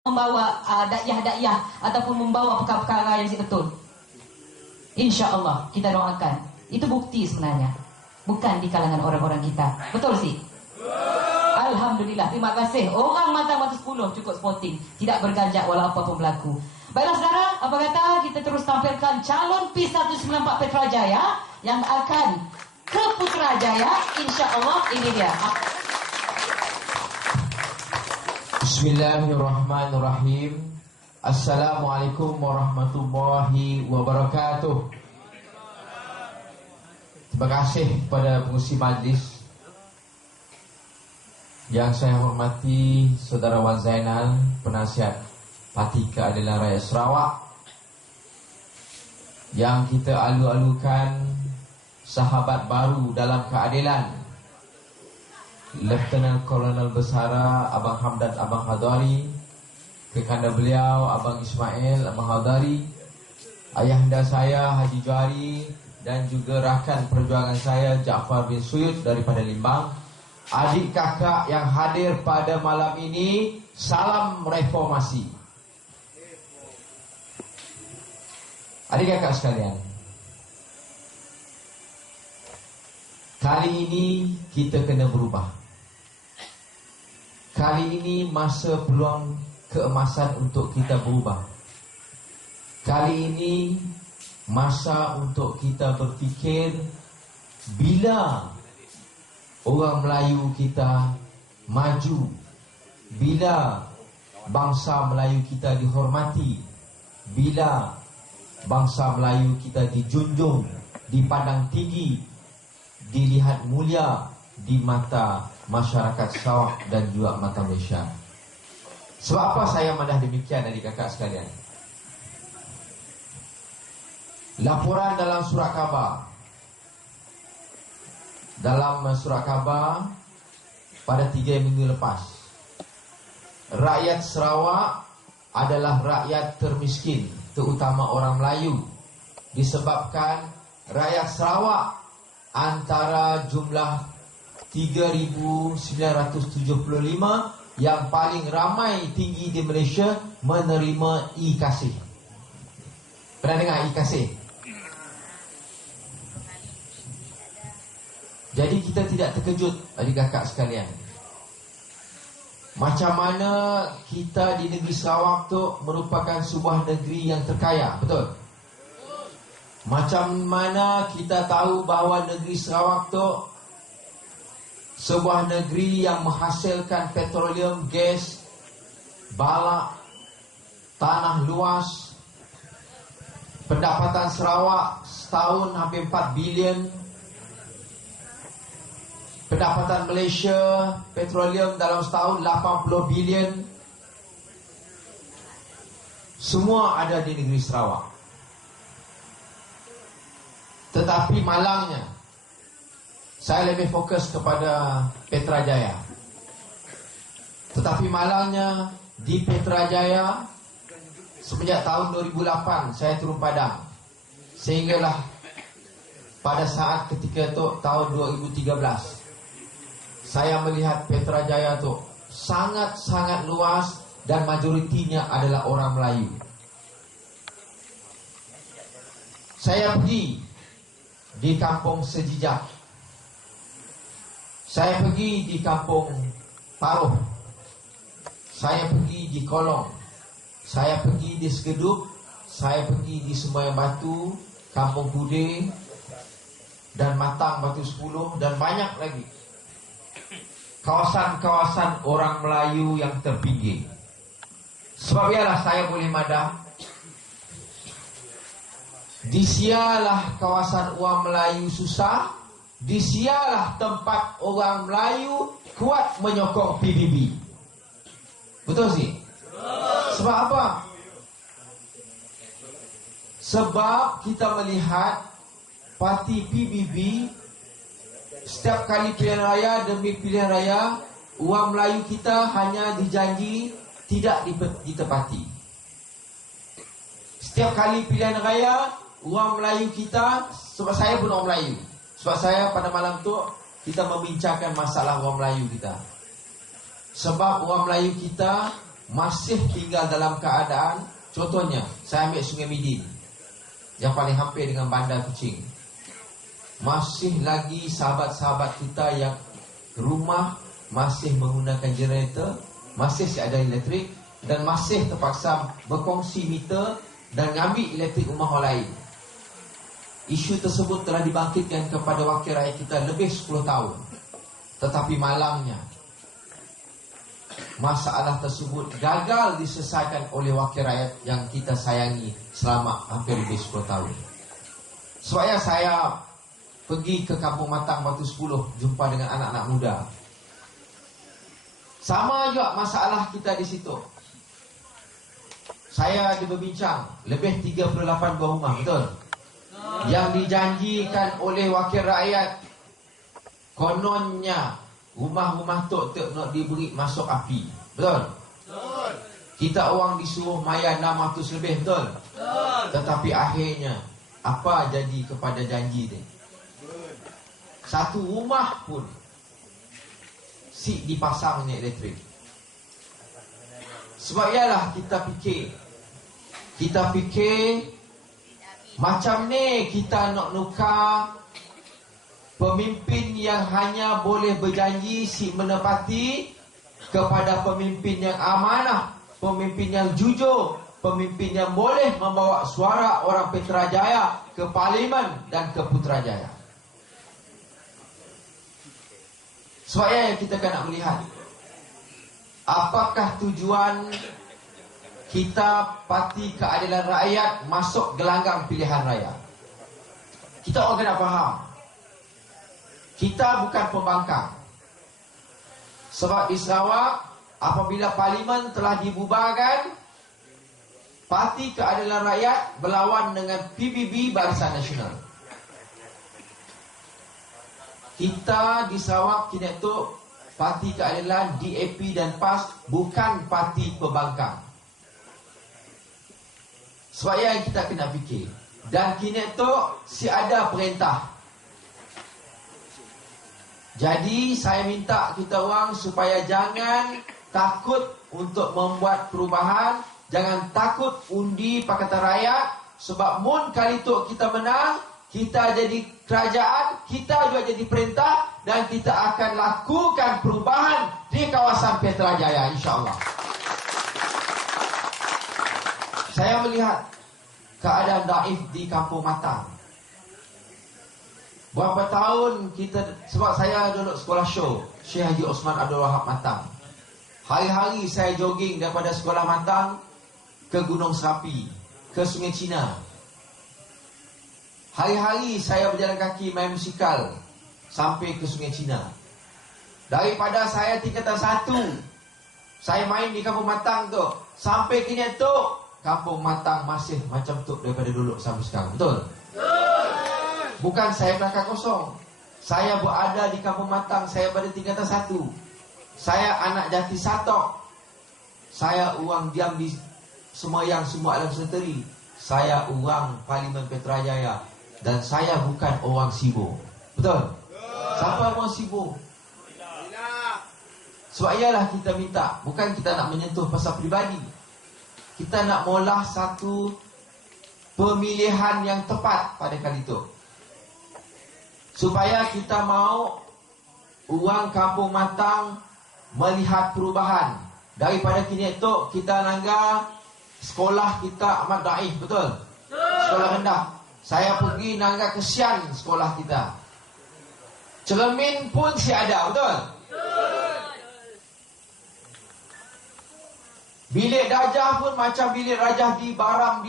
membawa dakyah-dakyah ataupun membawa perkara-perkara yang betul. Insya Allah kita doakan. Itu bukti sebenarnya, bukan di kalangan orang-orang kita. Betul sih? Alhamdulillah, terima kasih. Orang mata 10 cukup sporting, tidak berganjak walau apa pun berlaku. Baiklah saudara, apa kata kita terus tampilkan calon P194 Petrajaya yang akan ke Putrajaya. Insya Allah ini dia. Bismillahirrahmanirrahim. Assalamualaikum warahmatullahi wabarakatuh. Terima kasih kepada pengurusi majlis yang saya hormati, Saudara Wan Zainal, penasihat Parti Keadilan Rakyat Sarawak, yang kita alu-alukan sahabat baru dalam keadilan, Lieutenant Kolonel Besara Abang Hamdan Abang Hadari, kekanda beliau Abang Ismail Abang Hadari, ayahanda saya Haji Johari, dan juga rakan perjuangan saya Jaafar bin Suyud daripada Limbang. Adik kakak yang hadir pada malam ini, salam reformasi. Adik kakak sekalian, kali ini kita kena berubah. Kali ini masa peluang keemasan untuk kita berubah. Kali ini masa untuk kita berfikir, bila orang Melayu kita maju, bila bangsa Melayu kita dihormati, bila bangsa Melayu kita dijunjung, dipandang tinggi, dilihat mulia di mata masyarakat Sarawak dan juga mata Malaysia. Sebab apa saya madah demikian, adik kakak sekalian? Laporan dalam surat khabar, pada 3 minggu lepas, rakyat Sarawak adalah rakyat termiskin, terutama orang Melayu, disebabkan rakyat Sarawak antara jumlah 3,975 yang paling ramai tinggi di Malaysia menerima e-kasih. Pernah dengar e-kasih? Jadi kita tidak terkejut, adik kakak sekalian. Macam mana kita di negeri Sarawak tu merupakan sebuah negeri yang terkaya, betul? Macam mana kita tahu bahawa negeri Sarawak tu sebuah negeri yang menghasilkan petroleum, gas, balak, tanah luas. Pendapatan Sarawak setahun hampir 4 bilion. Pendapatan Malaysia petroleum dalam setahun 80 bilion. Semua ada di negeri Sarawak. Tetapi malangnya, saya lebih fokus kepada Petrajaya. Tetapi malangnya, di Petrajaya semenjak tahun 2008 saya turun padang, sehinggalah pada saat ketika itu tahun 2013 saya melihat Petrajaya itu sangat-sangat luas dan majoritinya adalah orang Melayu. Saya pergi di kampung Sejijak, saya pergi di kampung Paruh, saya pergi di Kolong, saya pergi di Sekedup, saya pergi di Sembayang Batu, Kampung Kude, dan Matang Batu 10, dan banyak lagi. Kawasan-kawasan orang Melayu yang terpinggir. Sebab ialah saya boleh madah, disialah kawasan orang Melayu susah, disialah tempat orang Melayu kuat menyokong PBB. Betul sih? Sebab apa? Sebab kita melihat parti PBB setiap kali pilihan raya demi pilihan raya, orang Melayu kita hanya dijanji, tidak ditepati. Setiap kali pilihan raya, orang Melayu kita, sebab saya pun orang Melayu, sebab saya pada malam tu kita membincangkan masalah orang Melayu kita. Sebab orang Melayu kita masih tinggal dalam keadaan, contohnya saya ambil Sungai Midin yang paling hampir dengan Bandar Kuching, masih lagi sahabat-sahabat kita yang rumah masih menggunakan generator, masih ada elektrik, dan masih terpaksa berkongsi meter dan ngambil elektrik rumah orang lain. Isu tersebut telah dibangkitkan kepada wakil rakyat kita lebih 10 tahun. Tetapi malangnya, masalah tersebut gagal diselesaikan oleh wakil rakyat yang kita sayangi selama hampir lebih 10 tahun. Sebabnya saya pergi ke Kampung Matang Batu 10, jumpa dengan anak-anak muda. Sama juga masalah kita di situ. Saya ada berbincang, lebih 38 buah rumah, betul? Yang dijanjikan oleh wakil rakyat, kononnya rumah-rumah tok-tok nak diberi masuk api, betul? Betul. Kita orang disuruh bayar 600 lebih, betul? Betul. Tetapi akhirnya apa jadi kepada janji dia? Satu rumah pun si dipasangnya elektrik. Sebab ialah kita fikir macam ni kita nak nukar pemimpin yang hanya boleh berjanji si menepati kepada pemimpin yang amanah, pemimpin yang jujur, pemimpin yang boleh membawa suara orang Putrajaya ke Parlimen dan ke Putrajaya. Sebab yang kita nak melihat, apakah tujuan kita Parti Keadilan Rakyat masuk gelanggang pilihan raya? Kita orang kena faham, kita bukan pembangkang. Sebab di Sarawak, apabila Parlimen telah dibubarkan, Parti Keadilan Rakyat berlawan dengan PBB Barisan Nasional. Kita di Sarawak kini tu Parti Keadilan, DAP dan PAS bukan parti pembangkang. Sebab yang kita kena fikir, dan kini tu si ada perintah. Jadi saya minta kita orang supaya jangan takut untuk membuat perubahan, jangan takut undi Pakatan Rakyat. Sebab mun kali tu kita menang, kita jadi kerajaan, kita juga jadi perintah, dan kita akan lakukan perubahan di kawasan Putrajaya, insya-Allah. Saya melihat keadaan daif di Kampung Matang. Berapa tahun kita, sebab saya duduk sekolah show Syekh Haji Osman Abdul Wahab Matang. Hari-hari saya jogging daripada sekolah Matang ke Gunung Serapi, ke Sungai Cina. Hari-hari saya berjalan kaki main musikal sampai ke Sungai Cina. Daripada saya tingkatan 1, saya main di Kampung Matang tu, sampai kini tu Kampung Matang masih macam tu daripada dulu sampai sekarang, betul? Bukan saya belakang kosong. Saya berada di Kampung Matang, saya berada tingkatan 1. Saya anak jati Satok. Saya orang diam di Semayang Semua Alam Senteri. Saya orang Parlimen Putrajaya. Dan saya bukan orang sibuk. Betul? Siapa orang sibuk? Sebab ialah kita minta, bukan kita nak menyentuh pasal peribadi. Kita nak molah satu pemilihan yang tepat pada kali itu, supaya kita mau orang Kampung Matang melihat perubahan. Daripada kini itu kita nangga sekolah kita amat daif, betul? Sekolah rendah. Saya pergi nangga kesian sekolah kita. Cermin pun si ada, betul? Bilik darjah pun macam bilik rajah di Baram,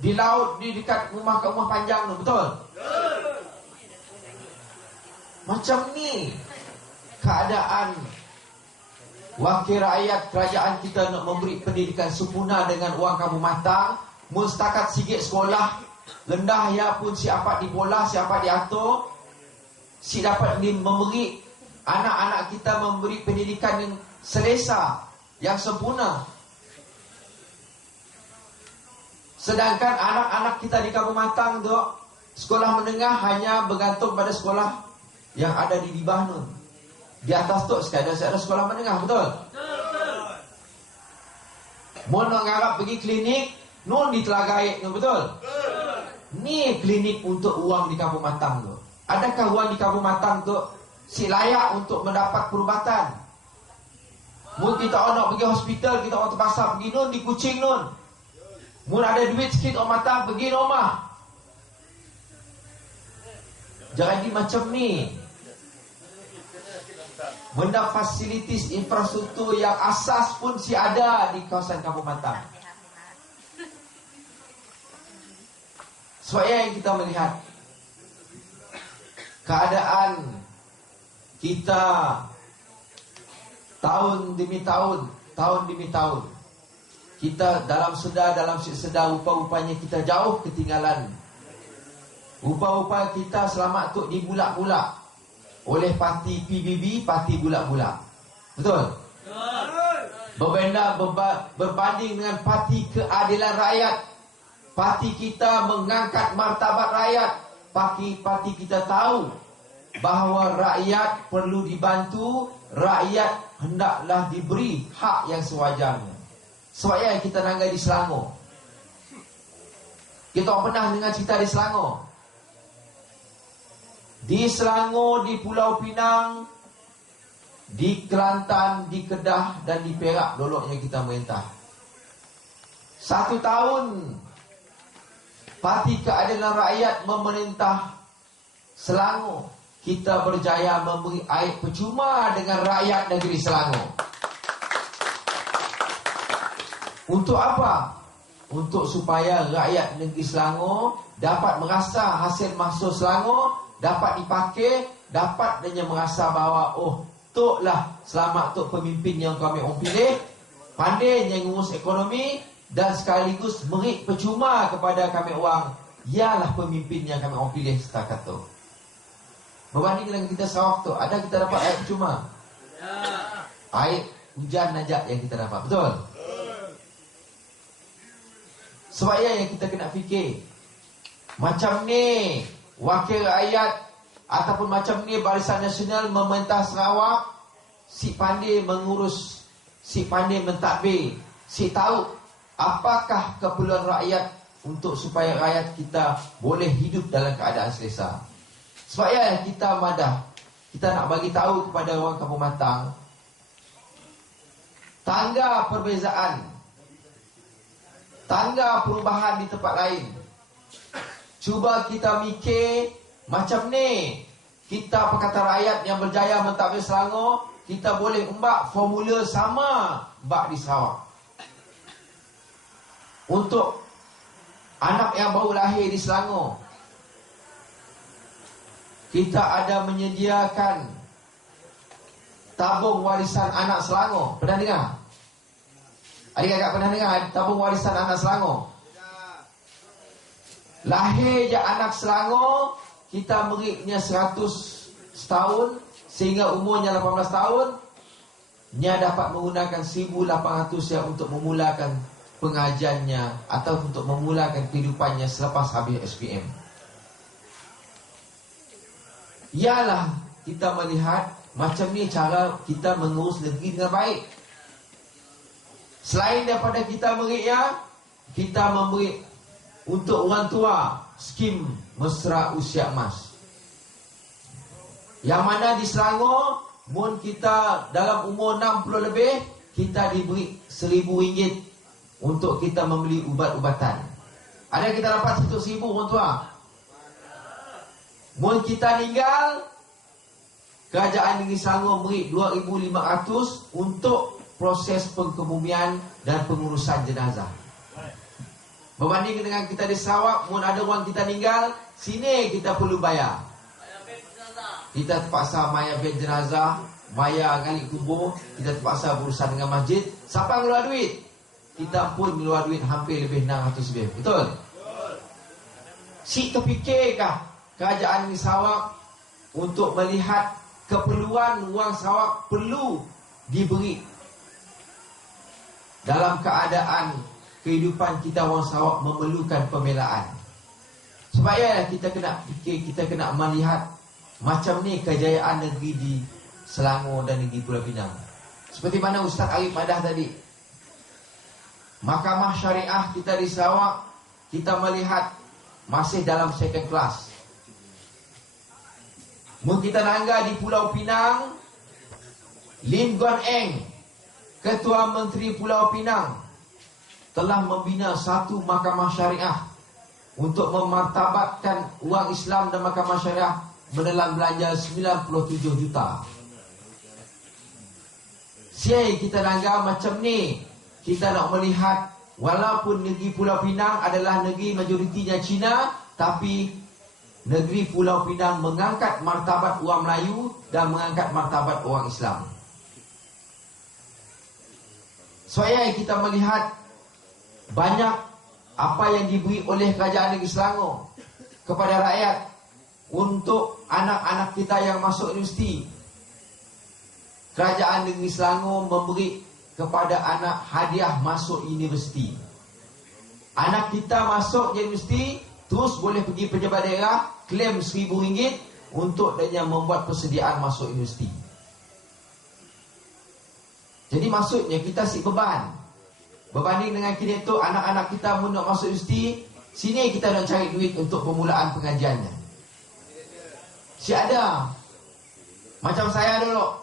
di laut, di dekat rumah panjang tu, betul? Macam ni keadaan wakil rakyat kerajaan kita nak memberi pendidikan sempurna dengan orang Kampung Matang. Mustakat sikit sekolah rendah ya pun siapa dibola, siapa diatur, si dapat memberi anak-anak kita memberi pendidikan yang selesa, yang sempurna. Sedangkan anak-anak kita di Kampung Matang tu sekolah menengah hanya bergantung pada sekolah yang ada di bawah tu. Di atas tu sekadar sekolah menengah, betul? Mun nak ngarap pergi klinik, nun di Telaga tu, betul? Ni klinik untuk orang di Kampung Matang tu. Adakah orang di Kampung Matang tu si layak untuk mendapat perubatan? Mun kita nak pergi hospital, kita orang terpaksa pergi nun di Kuching nun. Mun ada duit sikit orang Matang pergi rumah. Jadi macam ni. Benda fasilitis infrastruktur yang asas pun si ada di kawasan Kampung Matang. Sebab yang kita melihat keadaan kita tahun demi tahun, kita dalam sedar rupa-rupanya kita jauh ketinggalan. Rupa-rupa kita selamat tu dibulak-bulak oleh parti PBB, parti bulak-bulak. Betul? Berbanding dengan parti keadilan rakyat. Parti kita mengangkat martabat rakyat. Parti kita tahu bahawa rakyat perlu dibantu, rakyat hendaklah diberi hak yang sewajarnya. Sebab yang kita nanggai di Selangor. Kita pernah dengar cerita di Selangor. Di Selangor, di Pulau Pinang, di Kelantan, di Kedah dan di Perak dulu yang kita merintah. 1 tahun Parti Keadilan Rakyat memerintah Selangor. Kita berjaya memberi air percuma dengan rakyat negeri Selangor. Untuk apa? Untuk supaya rakyat negeri Selangor dapat merasa hasil mahsul Selangor dapat dipakai, dapat dia merasa bahawa tok lah selamat tok pemimpin yang kami orang pilih, pandai yang ngurus ekonomi dan sekaligus beri percuma kepada kami orang, ialah pemimpin yang kami orang pilih setakat tu. Berbanding dengan kita Sarawak tu, ada kita dapat air percuma? Air hujan najak yang kita dapat, betul? Sebab yang kita kena fikir, macam ni wakil rakyat ataupun macam ni Barisan Nasional memerintah Sarawak, si pandai mengurus, si pandai mentadbir, si tahu apakah keperluan rakyat untuk supaya rakyat kita boleh hidup dalam keadaan selesa. Sebab kita madah, kita nak bagi tahu kepada orang Kampung Matang, tangga perbezaan, tangga perubahan di tempat lain. Cuba kita mikir macam ni. Kita Pakatan Rakyat yang berjaya mentadbir Selangor, kita boleh umbak formula sama umbak di Sarawak. Untuk anak yang baru lahir di Selangor, kita ada menyediakan tabung warisan anak Selangor. Pernah dengar? Adik-adik pernah dengar tabung warisan anak Selangor? Lahir je anak Selangor, kita berinya 100 setahun sehingga umurnya 18 tahun, dia dapat menggunakan 1,800 yang untuk memulakan pengajiannya atau untuk memulakan kehidupannya selepas habis SPM. Ialah kita melihat macam ni cara kita mengurus negeri dengan baik. Selain daripada kita berinya, kita memberi untuk orang tua skim mesra usia emas, yang mana di Selangor, mun kita dalam umur 60 lebih, kita diberi RM1,000 untuk kita membeli ubat-ubatan. Ada kita dapat RM1,000 orang tua. Mun kita meninggal, kerajaan negeri Selangor beri RM2,500 untuk proses pengkebumian dan pengurusan jenazah. Berbanding dengan kita di Sarawak, mun ada orang kita meninggal, sini kita perlu bayar. Kita terpaksa bayar bil jenazah, bayar gali kubur, kita terpaksa berurusan dengan masjid. Siapa keluar duit? Kita pun keluar duit hampir lebih RM600. Betul? Si terfikirkah kerajaan di Sarawak untuk melihat keperluan orang Sarawak perlu diberi dalam keadaan kehidupan kita orang Sarawak memerlukan pembelaan? Sebab kita kena fikir, kita kena melihat macam ni kejayaan negeri di Selangor dan negeri Pulau Pinang. Seperti mana Ustaz Arif Madah tadi, Mahkamah Syariah kita di Sarawak, kita melihat masih dalam second class. Kita nangga di Pulau Pinang, Lim Guan Eng, Ketua Menteri Pulau Pinang, telah membina satu mahkamah syariah untuk memartabatkan wang Islam, dan mahkamah syariah menelan belanja 97 juta. Siai kita nangga macam ni, kita nak melihat walaupun negeri Pulau Pinang adalah negeri majoritinya Cina, tapi negeri Pulau Pinang mengangkat martabat orang Melayu dan mengangkat martabat orang Islam. Saya kita melihat banyak apa yang diberi oleh Kerajaan Negeri Selangor kepada rakyat untuk anak-anak kita yang masuk universiti. Kerajaan Negeri Selangor memberi kepada anak hadiah masuk universiti. Anak kita masuk universiti, terus boleh pergi pejabat daerah, klaim RM1,000 untuk dia membuat persediaan masuk universiti. Jadi maksudnya kita si beban. Berbanding dengan kini tu, anak-anak kita nak masuk universiti, sini kita nak cari duit untuk permulaan pengajiannya. Si ada. Macam saya dulu,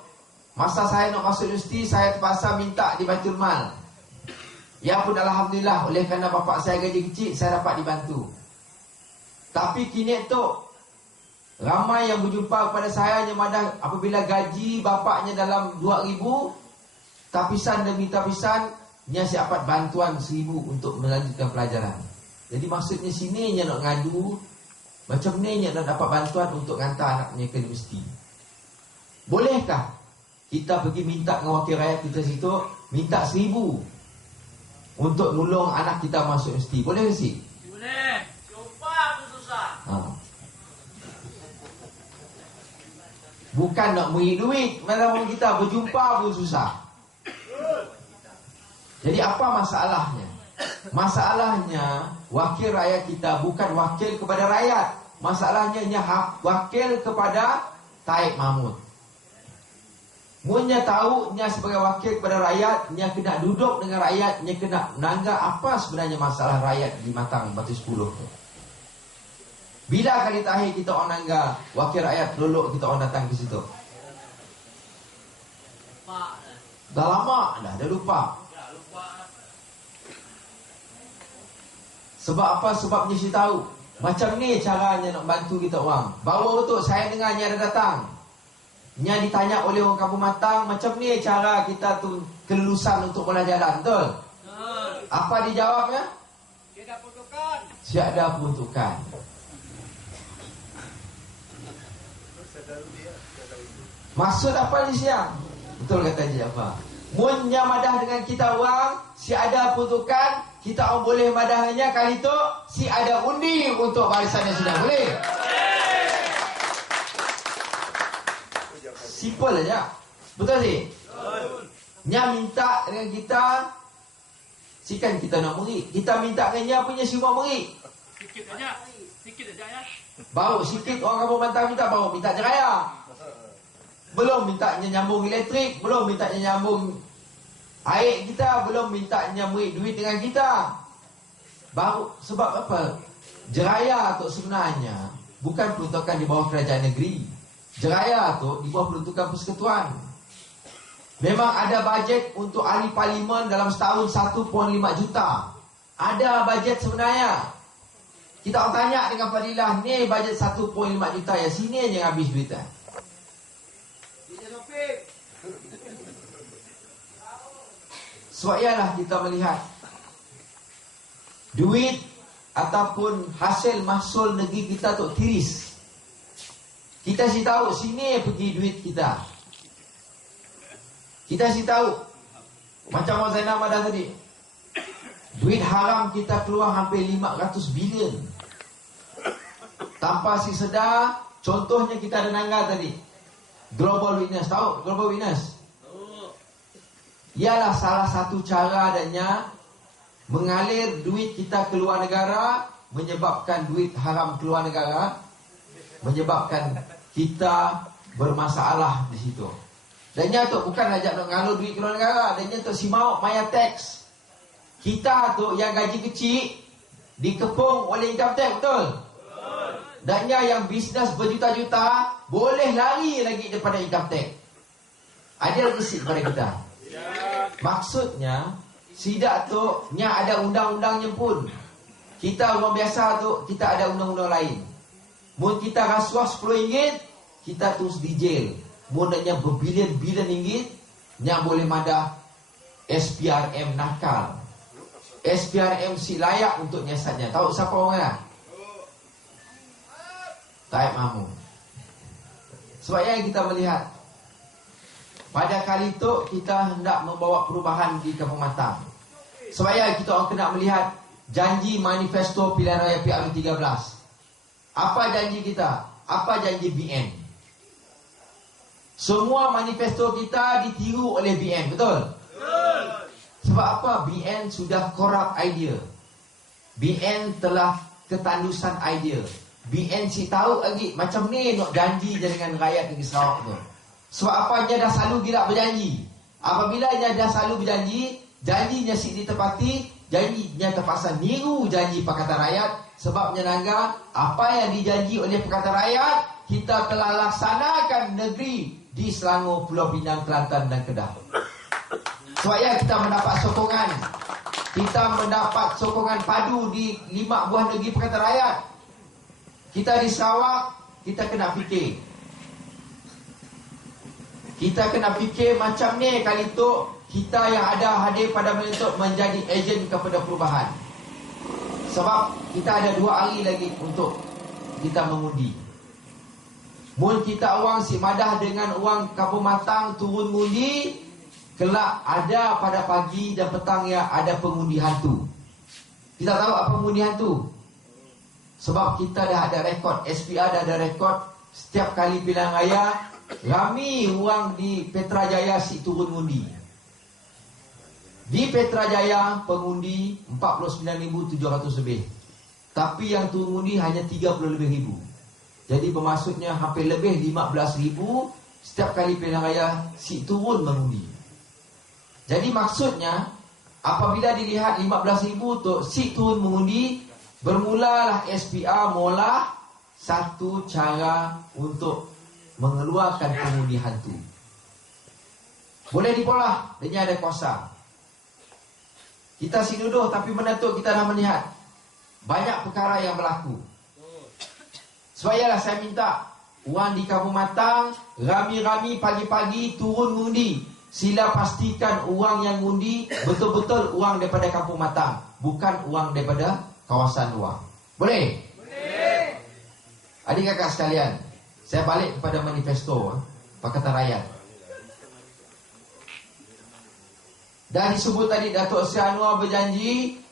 masa saya nak masuk universiti, saya terpaksa minta di Baitul Mal. Ya pun alhamdulillah, oleh kerana bapak saya gaji kecil, saya dapat dibantu. Tapi kini tu, ramai yang berjumpa kepada saya yang madah apabila gaji bapaknya dalam 2,000, tapisan demi tapisan, dia dapat bantuan 1,000 untuk melanjutkan pelajaran. Jadi maksudnya sini dia nak ngadu, macam ni dia nak dapat bantuan untuk hantar anaknya ke universiti. Bolehkah kita pergi minta dengan wakil rakyat kita situ, minta 1,000 untuk nolong anak kita masuk universiti? Boleh ke si? Boleh. Jumpa tu susah. Bukan nak beri duit, malah kita berjumpa pun susah. Jadi apa masalahnya? Masalahnya wakil rakyat kita bukan wakil kepada rakyat. Masalahnya ia wakil kepada Taib Mahmud. Munya tahu dia sebagai wakil kepada rakyat, dia kena duduk dengan rakyat, dia kena menangga apa sebenarnya masalah rakyat di Matang Batu 10 tu. Bila kali terakhir kita orang nangga wakil rakyat lolok kita orang datang ke situ? Dah lama dah lupa. Sebab apa? Sebab dia si tahu. Macam ni caranya nak bantu kita orang. Baru tu saya dengar dia ada datang. Dia ditanya oleh orang kampung Matang, macam ni cara kita tu kelulusan untuk mula jalan, betul? Apa dijawabnya? Tiada peruntukan. Tiada peruntukan. Maksud apa ni siang? Betul kata Encik Jaafar. Munnya madah dengan kita orang, si ada peruntukan, kita orang boleh madahnya kali tu, si ada undi untuk barisan yang sudah boleh. Simple aja. Betul sih? Nya minta dengan kita, sikan kita nak beri. Kita minta dengan dia punya semua beri. Sikit aja. Sikit aja ya. Baru sikit orang kampung Matang minta, baru minta jeraya. Belum minta nyambung elektrik, belum minta nyambung air kita, belum minta nyambung duit dengan kita. Baru sebab apa? Jeraya tu sebenarnya bukan peruntukan di bawah kerajaan negeri. Jeraya tu di bawah peruntukan persekutuan. Memang ada bajet untuk ahli parlimen dalam setahun 1.5 juta. Ada bajet sebenarnya. Kita orang tanya dengan Fadilah, ni bajet 1.5 juta ya, sini yang habis duitnya. Sebab ialah kita melihat duit ataupun hasil mahsul negeri kita tu tiris. Kita si tahu sini pergi duit kita. Kita si tahu macam Mak Zainal ada tadi. Duit haram kita keluar hampir 500 bilion. Tanpa si sedar, contohnya kita ada nangga tadi. Global Witness, tahu Global Witness? Ialah salah satu cara adanya mengalir duit kita keluar negara, menyebabkan duit haram keluar negara, menyebabkan kita bermasalah di situ. Dan nya tu bukan ajak nak ngalir duit keluar negara, dan nya tu si mau maya tax. Kita tu yang gaji kecil dikepung oleh income tax, betul? Dan yang bisnes berjuta-juta boleh lari lagi daripada income tax. Ada resit pada kita. Maksudnya sidak tu nya ada undang-undangnya pun. Kita orang biasa tu kita ada undang-undang lain. Mun kita rasuah RM10, kita terus di jail. Mun naknya berbilion-bilion ringgit, nya boleh madah SPRM nakal. SPRM si layak untuk nyiasatnya. Tahu siapa orangnya? Taib Mahmud. Sebab yang kita melihat, pada kali itu kita hendak membawa perubahan di Kampung Matang. Sebab yang kita orang kena melihat janji manifesto pilihan raya PRU13. Apa janji kita? Apa janji BN? Semua manifesto kita ditiru oleh BN, betul? Betul. Sebab apa? BN sudah corrupt idea. BN telah ketandusan idea. BN si tahu lagi macam ni nak janji je dengan rakyat negeri Sarawak tu. Sebab apa? Dia dah selalu gila berjanji. Apabila dia dah selalu berjanji, janjinya si ditepati, janjinya terpaksa niru janji Pakatan Rakyat. Sebabnya nangga, apa yang dijanji oleh Pakatan Rakyat, kita telah laksanakan negeri di Selangor, Pulau Pinang, Kelantan dan Kedah. Sebab ya kita mendapat sokongan. Kita mendapat sokongan padu di 5 buah negeri Pakatan Rakyat. Kita di Sarawak, kita kena fikir. Kita kena fikir macam ni kali tu kita yang ada hadir pada untuk menjadi ejen kepada perubahan. Sebab kita ada 2 hari lagi untuk kita mengundi. Mun kita orang si madah dengan orang Kampung Matang turun mengundi, kelak ada pada pagi dan petang ya ada pengundi hantu. Kita tahu apa pengundi hantu? Sebab kita dah ada rekod, SPR dah ada rekod setiap kali pilihan raya ramai orang di Petrajaya si turun mengundi. Di Petrajaya pengundi 49,700 lebih. Tapi yang turun mengundi hanya 30 lebih ribu. Jadi bermaksudnya hampir lebih 15,000 setiap kali pilihan raya si turun mengundi. Jadi maksudnya apabila dilihat 15,000 tu si turun mengundi, bermulalah SPR mula satu cara untuk mengeluarkan pengundi hantu. Boleh dipolah, dia ada kuasa. Kita si duduk tapi menetuk kita dah melihat banyak perkara yang berlaku. Sebab ialah saya minta orang di Kampung Matang rami-rami pagi-pagi turun mengundi. Sila pastikan orang yang mengundi betul-betul orang daripada Kampung Matang, bukan orang daripada kawasan luar. Boleh? Boleh. Adik kakak sekalian, saya balik kepada manifesto Pakatan Rakyat. Dah disebut tadi Datuk Seri Anwar berjanji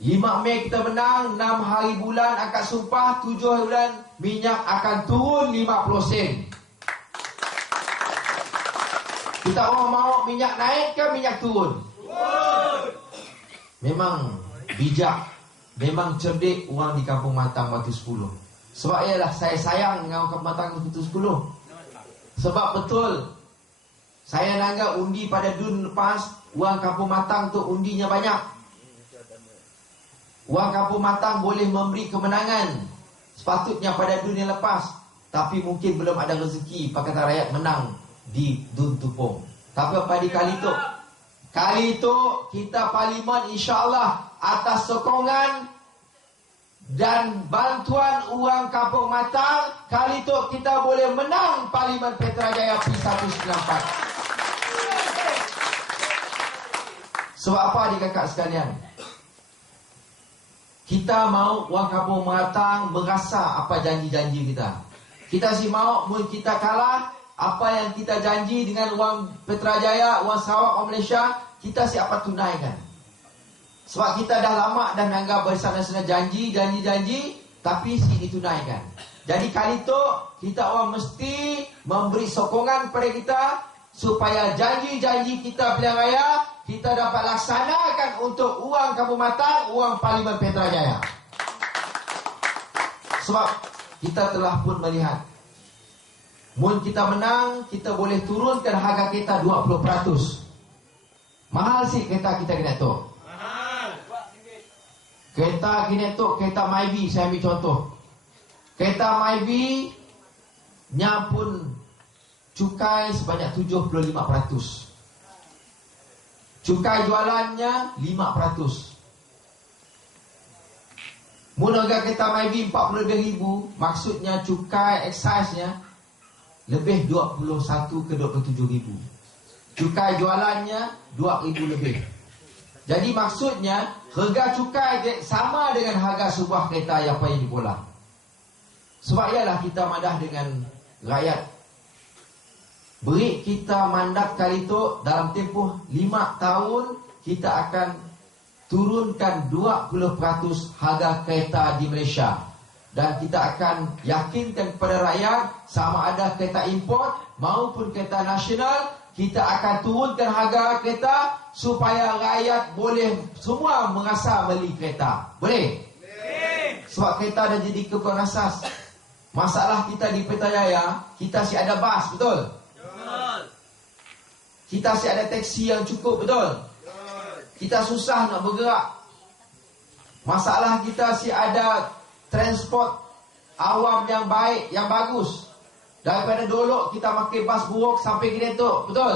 5 Mei kita menang, 6 hari bulan akad sumpah, 7 hari bulan minyak akan turun 50 sen. Kita orang mahu minyak naik ke minyak turun? Memang bijak, memang cerdik orang di Kampung Matang Batu 10. Sebab ialah saya sayang dengan orang Kampung Matang Batu 10. Sebab betul saya nangga undi pada DUN lepas, orang Kampung Matang tu undinya banyak. Orang Kampung Matang boleh memberi kemenangan sepatutnya pada DUN yang lepas, tapi mungkin belum ada rezeki Pakatan Rakyat menang di DUN Tupong. Tapi pada kali itu kita parlimen insya-Allah atas sokongan dan bantuan orang Kampung Matang, kali itu kita boleh menang Parlimen Petrajaya P194. Sebab apa adik kakak sekalian? Kita mahu orang Kampung Matang merasa apa janji-janji kita. Kita si mahu mun kita kalah, apa yang kita janji dengan orang Petrajaya, orang Sarawak, orang Malaysia, kita siapa tunaikan. Sebab kita dah lama dan anggap bersama-sama janji, tapi si ditunaikan. Jadi kali itu kita orang mesti memberi sokongan kepada kita supaya janji-janji kita pilihan raya kita dapat laksanakan untuk orang Kampung Matang, orang Parlimen Petrajaya. Sebab kita telah pun melihat, mun kita menang, kita boleh turunkan harga kereta 20%. Mahal sih kereta kita kena tu. Kereta gini tu, kereta Myvi, saya ambil contoh. Kereta Myvi nya pun cukai sebanyak 75%. Cukai jualannya 5%. Mun harga kereta Myvi 40,000, maksudnya cukai excise-nya lebih 21 ke 27,000. Cukai jualannya 2,000 lebih. Jadi maksudnya harga cukai sama dengan harga sebuah kereta yang payah dibola. Sebab ialah kita madah dengan rakyat. Beri kita mandat kali itu dalam tempoh 5 tahun kita akan turunkan 20% harga kereta di Malaysia. Dan kita akan yakinkan kepada rakyat sama ada kereta import maupun kereta nasional, kita akan turunkan harga kereta supaya rakyat boleh semua merasa beli kereta. Boleh? Sebab kereta dah jadi keperluan asas. Masalah kita di Putrajaya, kita si ada bas, betul? Kita si ada teksi yang cukup, betul? Kita susah nak bergerak. Masalah kita si ada transport awam yang baik, yang bagus. Daripada dulu kita pakai bas buruk sampai kini tu, betul?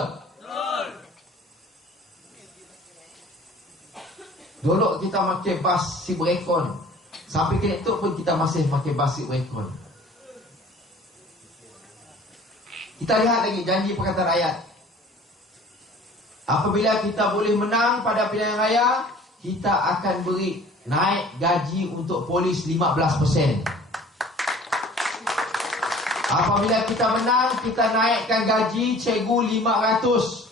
Dulu kita pakai bas si berekon, sampai kini tu pun kita masih pakai bas si berekon. Kita lihat lagi janji Pakatan Rakyat. Apabila kita boleh menang pada pilihan raya, kita akan beri naik gaji untuk polis 15%. Apabila kita menang, kita naikkan gaji cikgu 500.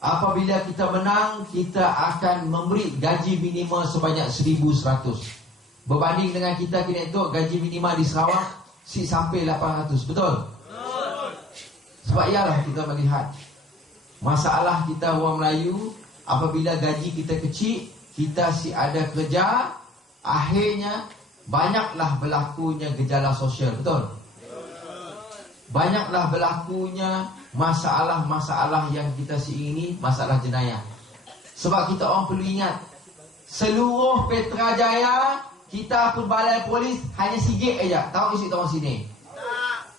Apabila kita menang, kita akan memberi gaji minimum sebanyak 1,100. Berbanding dengan kita kini tu gaji minimum di Sarawak sampai 800, betul? Sebab ialah kita melihat masalah kita orang Melayu, apabila gaji kita kecil, kita si ada kerja, akhirnya banyaklah berlakunya gejala sosial, betul? Banyaklah berlakunya masalah-masalah yang kita si ini, masalah jenayah. Sebab kita orang perlu ingat, seluruh Putrajaya, kita pun balai polis hanya sikit aja. Tahu isi orang sini?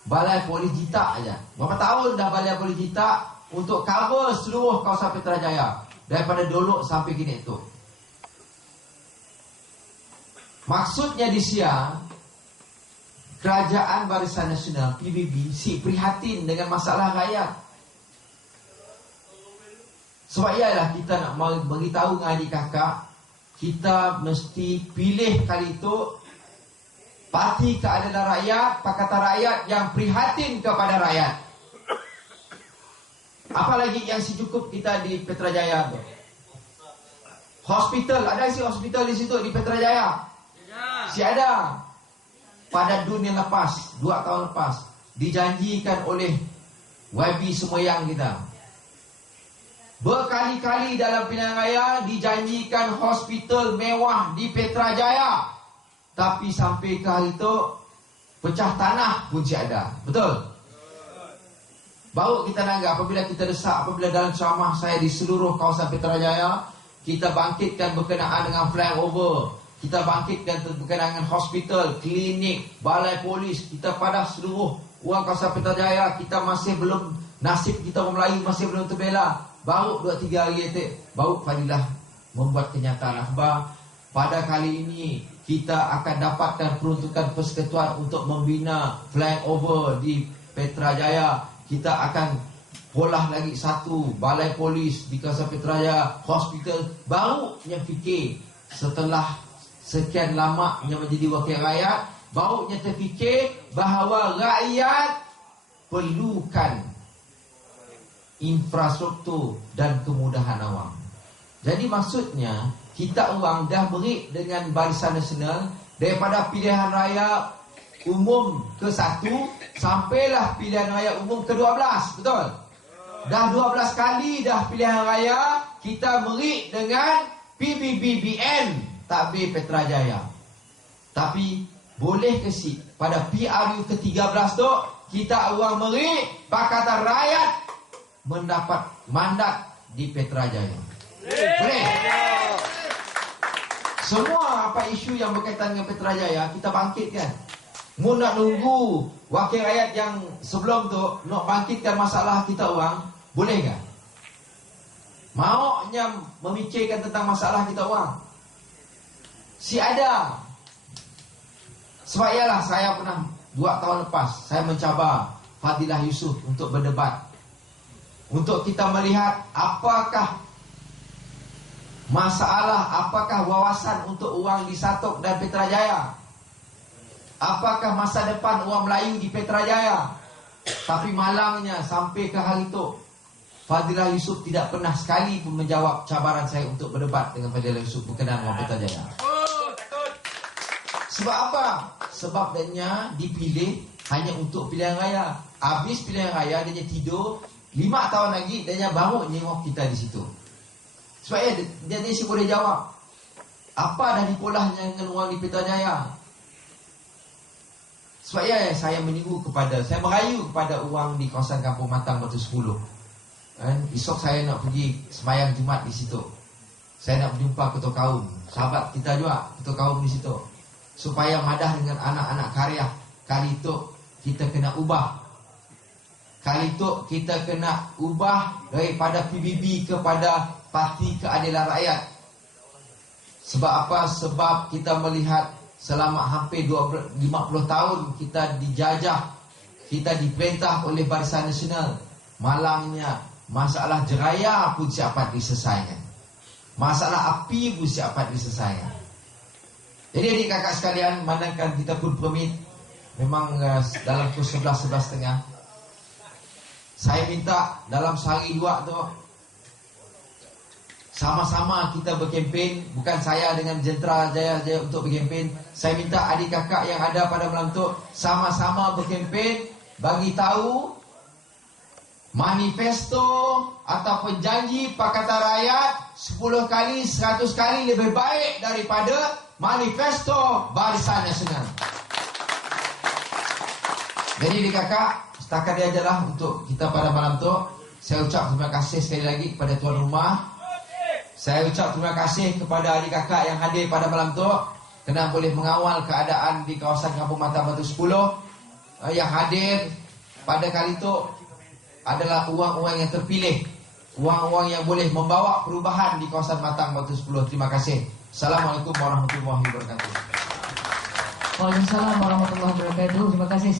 Balai polis Jitak aja. Berapa tahun dah balai polis Jitak untuk cover seluruh kawasan Putrajaya daripada Dolok sampai kini tu. Maksudnya di siang, Kerajaan Barisan Nasional PBB si prihatin dengan masalah rakyat. Sebab ialah kita nak beritahu dengan adik kakak, kita mesti pilih kali itu Parti Keadilan Rakyat, Pakatan Rakyat yang prihatin kepada rakyat. Apalagi yang si cukup kita di Putrajaya tu. Hospital, ada si hospital di situ di Putrajaya. Si ada. Pada dunia lepas, 2 tahun lepas, dijanjikan oleh YB Semoyang kita. Berkali-kali dalam pilihan raya dijanjikan hospital mewah di Putrajaya. Tapi sampai ke hari itu pecah tanah pun tiada. Betul? Baru kita nanggap apabila kita desak, apabila dalam ceramah saya di seluruh kawasan Putrajaya, kita bangkitkan berkenaan dengan flyover, kita bangkitkan berkenaan dengan hospital, klinik, balai polis, kita pada seluruh orang kawasan Putrajaya. Kita masih belum, nasib kita orang Melayu masih belum terbela. Baru 2-3 hari itu, baru Fadilah membuat kenyataan akhbar. Pada kali ini kita akan dapatkan peruntukan persekutuan untuk membina flyover di Putrajaya. Kita akan polah lagi satu balai polis di kawasan Putrajaya, hospital. Baru yang fikir setelah sekian lama yang menjadi wakil rakyat, baru yang terfikir bahawa rakyat perlukan infrastruktur dan kemudahan awam. Jadi maksudnya kita orang dah beri dengan Barisan Nasional daripada pilihan raya umum ke-1 sampailah pilihan raya umum ke-12, betul? Dah 12 kali dah pilihan raya kita beri dengan PBBBN Takbir Putrajaya. Tapi boleh ke si pada PRU ke-13 tu kita orang beri Pakatan Rakyat mendapat mandat di Putrajaya. Boleh? Semua apa isu yang berkaitan dengan Petrajaya kita bangkitkan. Mu nak nunggu wakil rakyat yang sebelum tu nak bangkitkan masalah kita orang, boleh tak? Maunya memikirkan tentang masalah kita orang. Si ada. Sebab ialah saya pernah 2 tahun lepas saya mencabar Fadilah Yusof untuk berdebat. Untuk kita melihat apakah masalah, apakah wawasan untuk orang di Satok dan Petrajaya. Apakah masa depan orang Melayu di Petrajaya. Tapi malangnya sampai ke hari itu Fadilah Yusof tidak pernah sekali pun menjawab cabaran saya untuk berdebat dengan Fadilah Yusof berkenaan orang Petrajaya. Sebab apa? Sebab dia dipilih hanya untuk pilihan raya. Habis pilihan raya dia tidur 5 tahun lagi dia baru nyengok kita di situ. Sebab dia boleh jawab apa dah dipolahnya dengan orang di Petrajaya. Sebab saya merayu kepada orang di kawasan Kampung Matang Batu 10. Esok saya nak pergi sembahyang Jumat di situ. Saya nak berjumpa ketua kaum, sahabat kita juga ketua kaum di situ. Supaya madah dengan anak-anak karya. Kali itu kita kena ubah. Kali itu kita kena ubah daripada PBB kepada Parti Keadilan Rakyat. Sebab apa? Sebab kita melihat selama hampir 50 tahun kita dijajah, kita diperintah oleh Barisan Nasional. Malangnya masalah jeraya pun siapa diselesaikan. Masalah api pun siapa diselesaikan. Jadi adik kakak sekalian, manakah kita pun permit memang dalam pukul 11:30 saya minta dalam sehari 2 tu sama-sama kita berkempen. Bukan saya dengan Jentera Jaya untuk berkempen. Saya minta adik kakak yang ada pada malam tu sama-sama berkempen, bagi tahu manifesto ataupun janji Pakatan Rakyat 10 kali 100 kali lebih baik daripada manifesto Barisan Nasional. Jadi adik kakak, setakat dia ajalah untuk kita pada malam tu. Saya ucap terima kasih sekali lagi kepada tuan rumah. Saya ucap terima kasih kepada adik kakak yang hadir pada malam tu, kerana boleh mengawal keadaan di kawasan Kampung Matang Batu 10. Yang hadir pada kali itu adalah orang-orang yang terpilih, orang-orang yang boleh membawa perubahan di kawasan Matang Batu 10. Terima kasih. Assalamualaikum warahmatullahi wabarakatuh. Waalaikumsalam warahmatullahi wabarakatuh. Terima kasih.